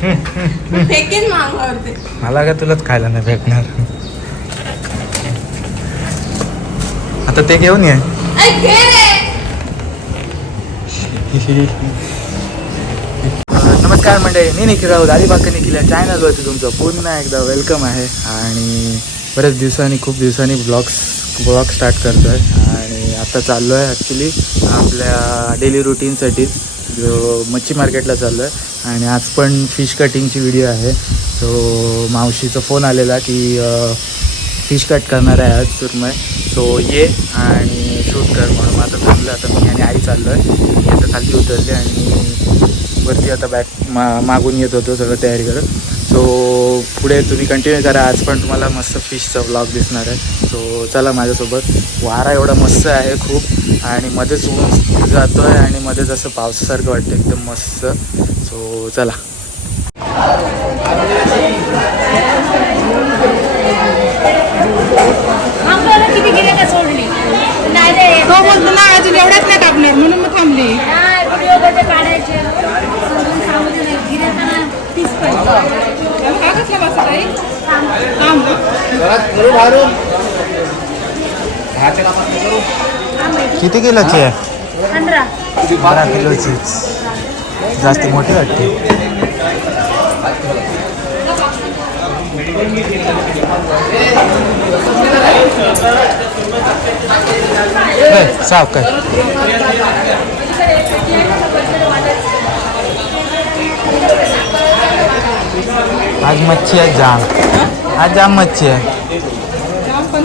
फेकेन मला का तुलाच खायला नाही भेटणार. आता ते घेऊन ये. नमस्कार मंडळी मी निखिल राऊत अलिबाग निखिल चॅनलवरती तुमचं पुन्हा एकदा वेलकम आहे. आणि बऱ्याच दिवसांनी खूप दिवसांनी ब्लॉग्स ब्लॉग स्टार्ट करतो आहे आणि आता चाललो आहे ॲक्च्युली आपल्या डेली रुटीनसाठीच जो मच्छी मार्केटला चाललो आहे आणि आज पण फिश कटिंगची व्हिडिओ आहे. सो मावशीचा फोन आलेला की फिश कट करणार आहे आज सुरमय. सो ये आणि शूट कर म्हणून. माझं आता थांबलं आता मी आणि आई चाललो आहे मी आता खाली उतरले आणि वरती आता बॅक मा मागून येत होतो. सगळं तयारी करत. सो पुढे तुम्ही कंटिन्यू करा. आज पण तुम्हाला मस्त फिशचा ब्लॉग दिसणार आहे. सो चला माझ्यासोबत. वारा एवढा मस्त आहे खूप. आणि मध्येच ऊन जातो आहे आणि मध्येच असं पावसासारखं वाटतं. एकदम मस्त. सो चला. तो बोलतो ना अजून एवढ्याच नाही म्हणून मग थांबली. कसला थांब. किती किलोची आहे? पंधरा. बारा किलोचीच. जास्त मोठी वाटते. साफ काय आज मच्छी आहे जाम. आज जाम मच्छी आहे. जाम पण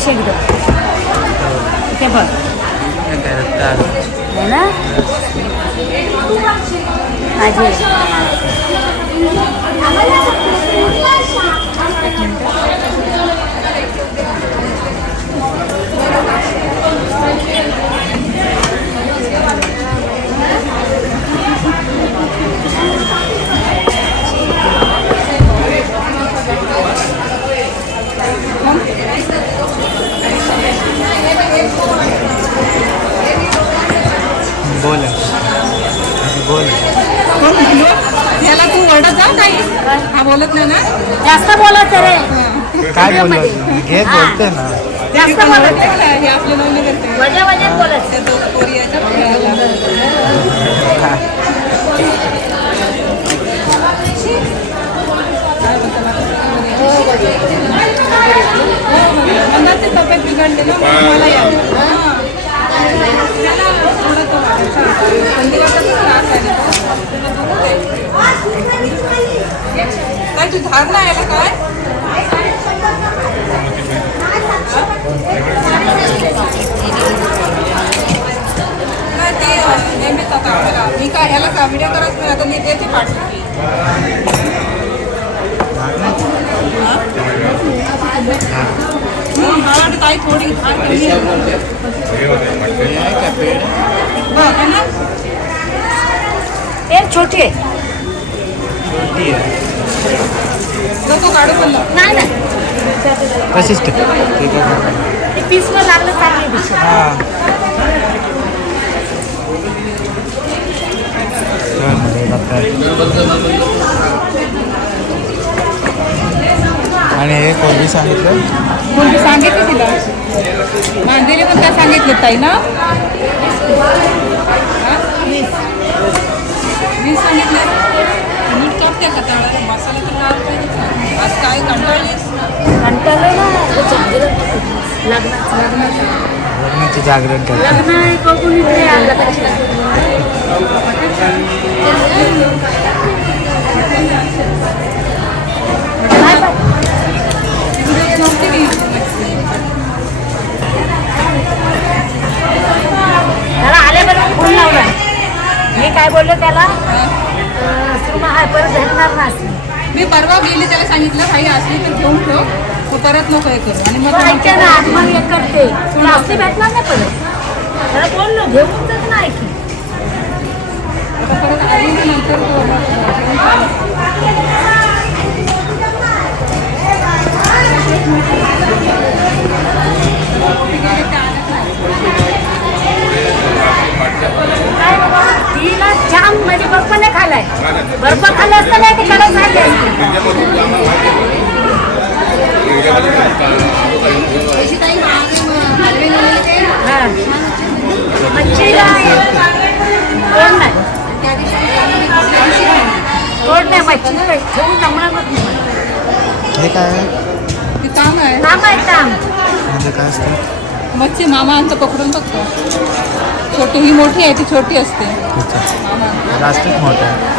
घेतली असं हा वाजता. बोलत नाही ना? जास्त बोलायचं रे. काय. बोलत घेत हा. बोलते ना. जास्त बोलायचं हे आपले नवले करते. वजा दोन कोरियाच्या फिरायला. अंदाजची तब्येत बिघडली ना म्हणून मला या हां. त्याला थोडं तो संधिवाताचा त्रास आहे ना तो. त्याला दुखते. काय तू धार नाही आला काय नाही ते नेहमीच आता बघा मी काय ह्याला का व्हिडिओ करत नाही आता मी त्याची पाठवली हं, मला वाटतं ताई थोडी धार कमी आहे. बघ, है ना? ए छोटी आहे. नाही नाही. ते लागलं चांगली हा. जाताय. आणि हे कोबी सांगितलं? कोणती सांगितली तिला? मांदेली पण काय सांगितलं ताई ना? वीस सांगितले मीठ टाकते का त्यावेळेला मसाला तर टाकला पाहिजे आज काय कंटाळलीस कंटाळलं ना जागरण लग्नाचं. लग्नाचं लग्नाचे जागरण लग्न आहे बघून इकडे आलं काय बोललो त्याला? परत भेटणार नाही मी परवा गेली त्याला सांगितलं काही असली तर घेऊन ठेव. तू परत नको हे करू. आणि मग ऐकते ना मग करते. तुला असली भेटणार नाही परत. त्याला बोललो घेऊन ती काम आहे. काम आहे काम. म्हणजे काय असतं? मच्छी मामा आमचं पकडून बघतो. छोटी ही मोठी आहे ती छोटी असते. प्लास्टिक मोठं आहे.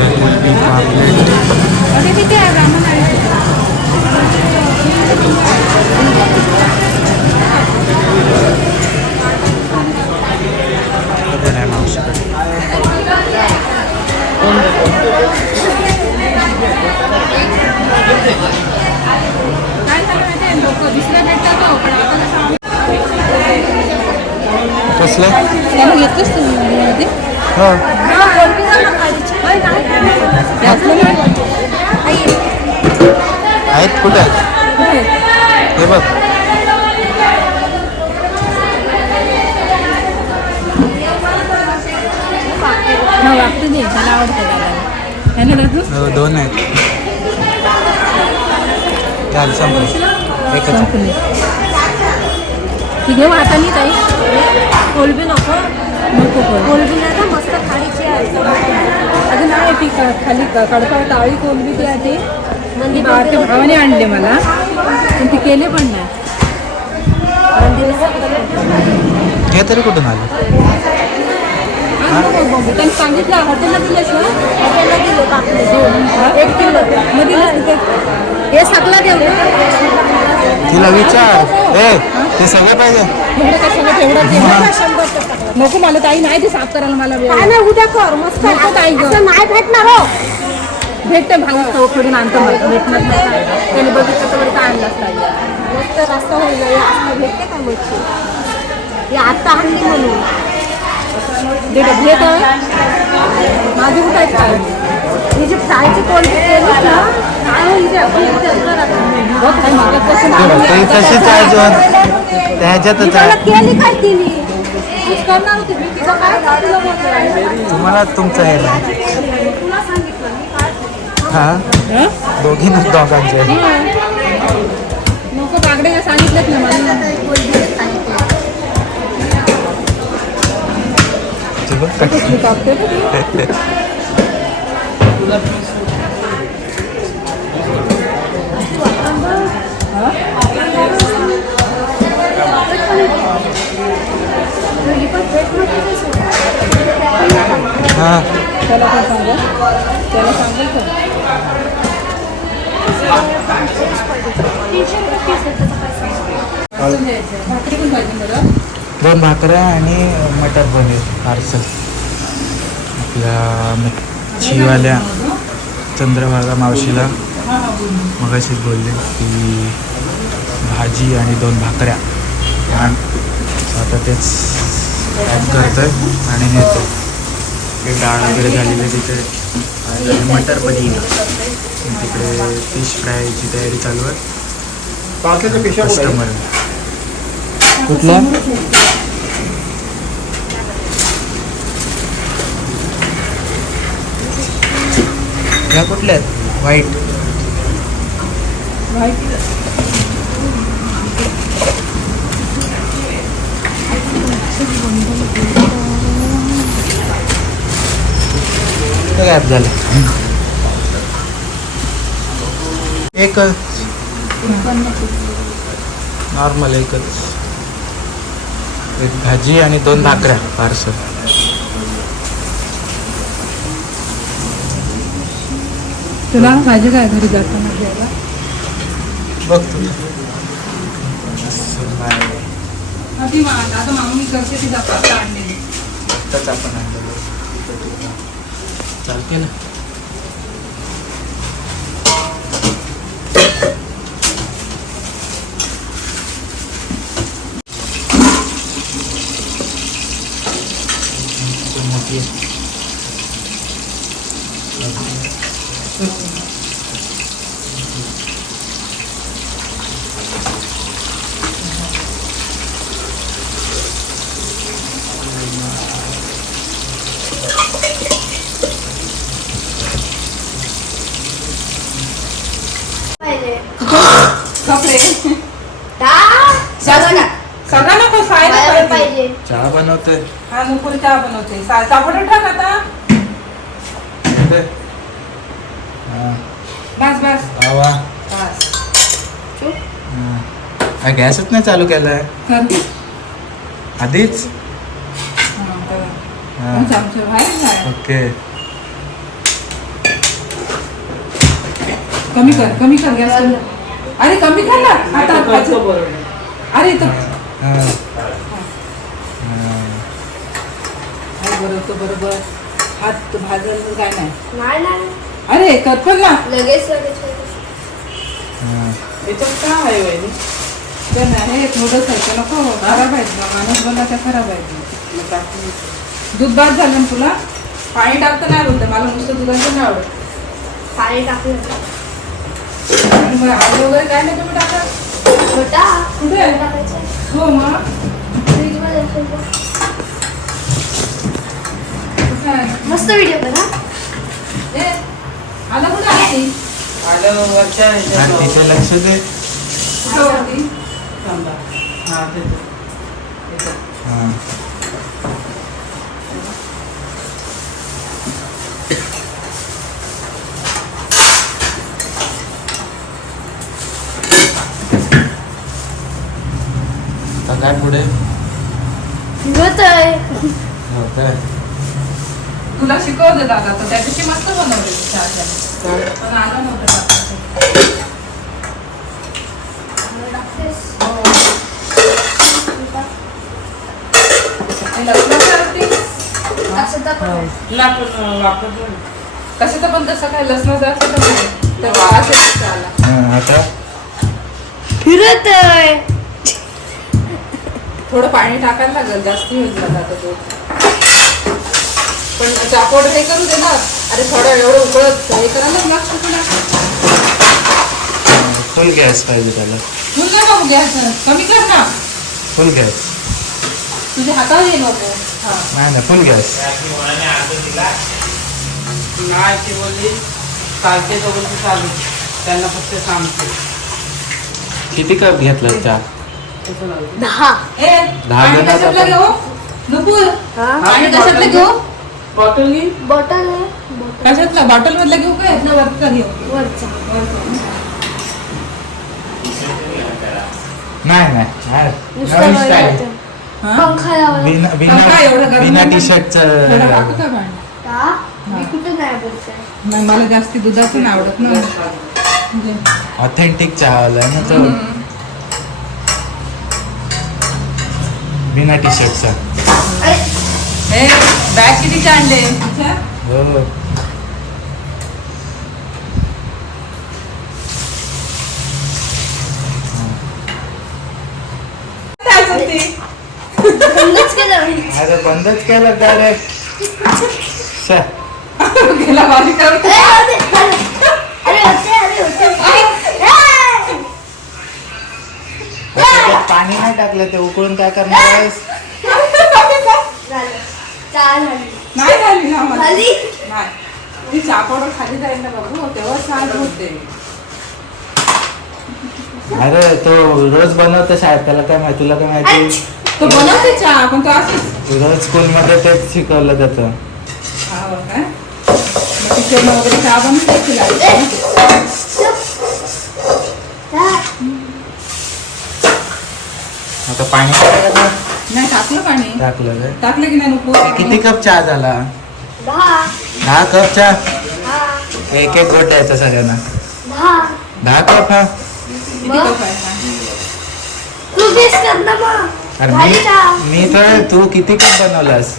पापलेट अरे किती आहे ब्राह्मण आहे कसलं? हो. आहेत कुठे? हे बघ. हा वाटतं नाही त्याला आवडतं है ना दादू? हो, दोन आहेत. संपलं. एकच. संपले. ती घेऊ हाताने ताई. कोलबी नको. नको कोलबी नाही का मस्त खाडीची आहे. अजून नाही ती का- खाली का- कडपा डाळी कोलबी ती आहे ती. ती बारक्या भावाने आणले मला. पण ती केले पण नाही. हे तरी कुठून आलं? त्यांनी सांगितलं हॉटेलला दिलेस ना हॉटेलला दिले एक किलो. मग तिथे. हे सगळं देऊ तिला विचार. ए ते सगळं पाहिजे. नको मला ताई नाही ते साफ करायला मला काय नाही उद्या कर. मस्त नको ताई. असं नाही भेटणार हो. भेटते भाऊ चौकडून आणतो मला. भेटणार नाही त्याने बघितलं तर काय आणलाच ताई? मस्त रस्ता होईल. हे भेटते का मच्छी? हे आता हल्ली म्हणून. दे गं, भेट माझी कुठं आहेत काय ही जी फ्रायची कोणती केलीस ना काय इथे मला कसं तशीच आहे. त्याच्यातच आहे. केली काय तिने तूच करणार होती मी तिचं काय तुला बोलते तुम्हाला तुमचं हे नाही. हा? दोघींना दोघांचे. नको बागडे सांगितलंच ना मला. हा. त्याला पण सांगू त्याला सांगेल का दोन भाकऱ्या आणि मटर पनीर पार्सल. आपल्या मच्छीवाल्या चंद्रभागा मावशीला मगाशीच बोलले की भाजी आणि दोन भाकऱ्या. आणि आता तेच ॲड करतोय आणि नेतो ते डाळ वगैरे झालेली आहे तिथे. आणि मटर पनीर. तिकडे फिश फ्रायची तयारी चालू आहे. कस्टमर कुठल्या ह्या कुठल्या आहेत? व्हाईट गॅप झालं. एकच. नॉर्मल एकच. एक भाजी आणि दोन भाकऱ्या पार्सल तुला पाहिजे काय घरी जाताना घ्यायला? बघ तुला आता मागणी करते ती पास्ता आणलेली. आत्ताच आपण आणलेलं. चालते ना मोठी आहे. पाहिजे कपडे सगळं सगळा नको पाहिजे? चहा बनवतोय. हा नुपुर चहा बनवते. सा- सापडे टाक आता? हा. बस बस. हा. हा, गॅसच नाही चालू केलाय? कर आधीच? हा, करा. हा. बाहेर. ओके. कमी कर कमी कर गॅस कमी. अरे कमी कर ना. आता अरे हा. हा. अरे बरोबर बरोबर. हात भाजल काय नाही. अरे करपल ना. लगेच हा. याच्यात काय आहे वहिनी? तर नाही थोडंच आहे ते नको. खराब आहेत ना माणूस त्या खराब आहेत दूध बाद झालं ना तुला? पाणी टाकतं नाही बोलतं मला नुसतं दुधाचं नाही आवडत. पाणी टाकलं. आलू वगैरे काय नाही तुम्ही छोटा. कुठे? हो मग फ्रीजमध्ये बघ. मस्त व्हिडिओ करा ए, आला कुठे आहे हा, तिथे लक्ष दे. कुठं? हा. आता काय पुढे? होत आहे हो काय तुला शिकवलं दादा तर त्याच्याशी मस्त बनवली. पण आलं नव्हतं कसं तर पण तसं काय लसणाचं तर वास. हा, आता? फिरत आहे थोडं पाणी टाकायला लागेल जास्ती होईल आता दूध पण चापोड हे करू दे ना. अरे थोडं एवढं उकळत हे करायला लागतं तुला फुल गॅस पाहिजे त्याला. फुल नाही बघू गॅस? कमी कर ना. Full gas. तुझ्या हातावर येईल बाबू हा. नाही ना फुल गॅस. नाही ती बोलली चालते तो बोलते चालू. त्यांना फक्त सांगते. किती कप घेतला लागलं दहा. कशातलं घेऊ? नुपूर हा? कशातलं घेऊ? बॉटल घे बॉटल आहे. बॉटल कशातलं? बॉटल मधलं घेऊ का यातलं वरचा घेऊ. वरचा. नाही नाही. नाही. नुसतं नवीन वरचा स्टाईल होतं. हा? पंखा लावला बिना काय एवढं बिना गरम बिना नाही? टी शर्टचं थोडं टाकू का पाणी? दहा मी कुठे नाही बोलते. नाही मला जास्ती दुधाचं नाही आवडत ना. म्हणजे ऑथेंटिक चहा आलाय ना तो. बिना टी शर्टचा अरे ए बॅग कितीचे आणले हो? बंदच केलं मी. अरे बंदच केलं डायरेक्ट गेला बारीक करून. पाणी नाही टाकलं ते उकळून काय करणार आहेस? नाही झाली ना मला. झाली? नाही. ती चहा पावडर खाली जाईल ना तेव्हा छान होते अरे तो रोज बनवतो शाळेत त्याला काय माहिती तुला काय माहिती? तो बनवते चहा पण तो असंच. रोज स्कूलमध्ये तेच शिकवलं जातं. हा हो काय मग टीचर वगैरे चहा बनवते तिला ए! चुप. हा. आता पाणी? नाही टाकलं पाणी. टाकलं काय? टाकलं की नाही नको. किती कप चहा झाला? दहा. कप चहा? हा एक एक गोट द्यायचा सगळ्यांना. दहा. कप हा? हा? ना अरे मी? मी तर तू किती कप बनवलास?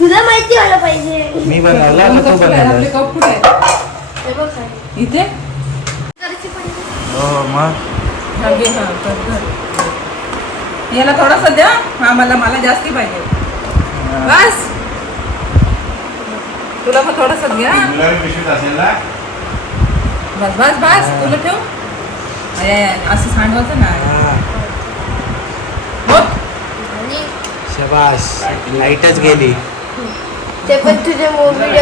तुला माहिती व्हायला पाहिजे. मी बनवला का तू बनवला कप कुठे आहे? हे बघ. काय. इथे. हो मग? हा, हा. याला थोडासा द्या. हा मला मला जास्ती पाहिजे. बस. तुला पण थोडासा घ्या बस बस बस. तुला ठेव? असं सांडवायचं ना. हो. शबाश लाईटच गेली. ते पण तुझे व्हिडिओ.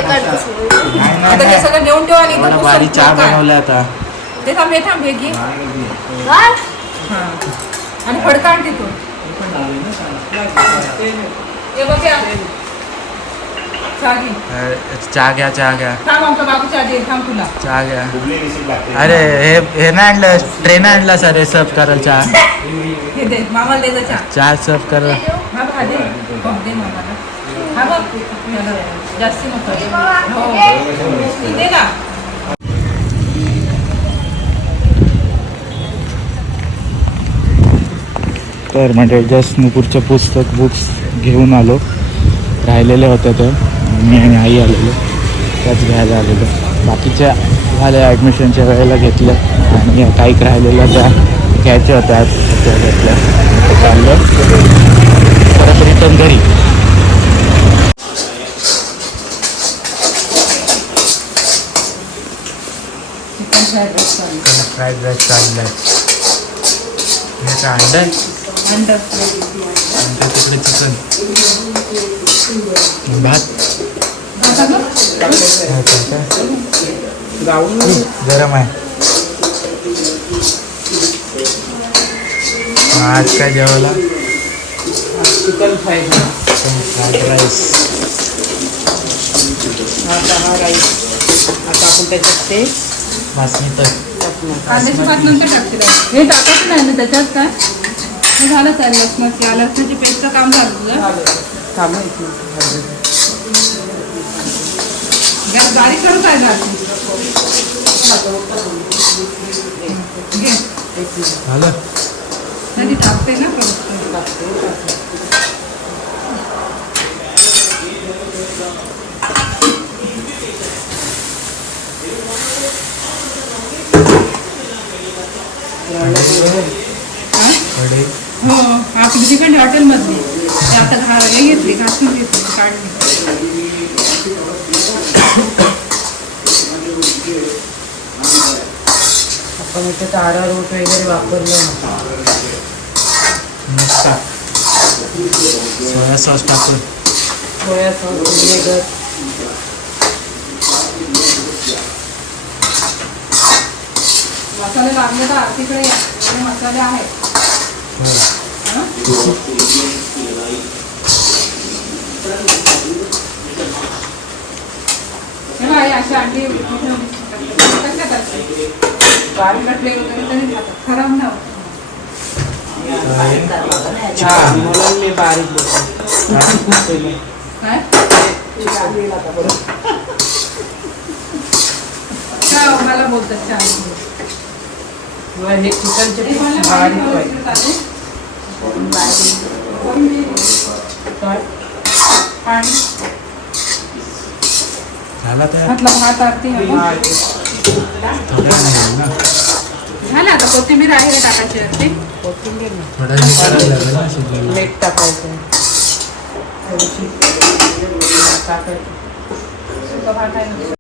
आता हे सगळं नेऊन ठेव आणि इथं एवढा पुसून भारी चहा ठेव काय. बनवला आता. ते थांब हे थांब हे घे हा? हा. आणि फडका आण तिथून. हे. चहा घ्या चहा घ्या. चहा घ्या. अरे हे हे नाही आणलं ट्रेन आणला सर हे सर्व करायला चहा. हे चहा. सर्व हा हा हा याला जास्ती नको हो दे का तर म्हणजे जस्ट नुपूरचं पुस्तक बुक्स घेऊन आलो. राहिलेले होते ते मी आणि आई आलेलो. त्याच घ्यायला आलेलो. बाकीच्या झाल्या ॲडमिशनच्या वेळेला घेतलं आणि काही राहिलेल्या त्या घ्यायच्या होत्या आज. त्या घेतल्या. आता चाललो. परत रिटर्न घरी. फ्राईड राईस चालेल. आहे हे काय अंडं आहे? तिकडे चिकन भात गरम आहे मग आज काय जेवायला चिकन फ्राईड राईस हा राईस आता आपण त्याच्यात ते मासणी तर भात नंतर टाकते हे टाकत नाही ना त्याच्यात काय? झालं चालेल लसणाची लसणाची पेस्टचं काम झालं तुझं? थांबा एक मिनिट. गॅस बारीक करू काय झालं? नाही ती टाकते ना परत. हा? कढई. हो आपली तिकडे हॉटेलमधली ते आता घा हे घेतली घासून घेतली काढली. आपण अरारोट वगैरे वापरलं नव्हतं सोया सॉस टाकून. सोया सॉस विनेगर मसाले लागले तर आरतीकडे मसाले आहेत. असते बारीक मला बोलतात हे चिकनचे बारीक झाला तर घातला भात आरती झालं आता कोथिंबीर आहे रे टाकायची आरती कोथिंबीर नाही. थोडा. मीठ टाकायचं थोडीशी टाकायचं भात आहे.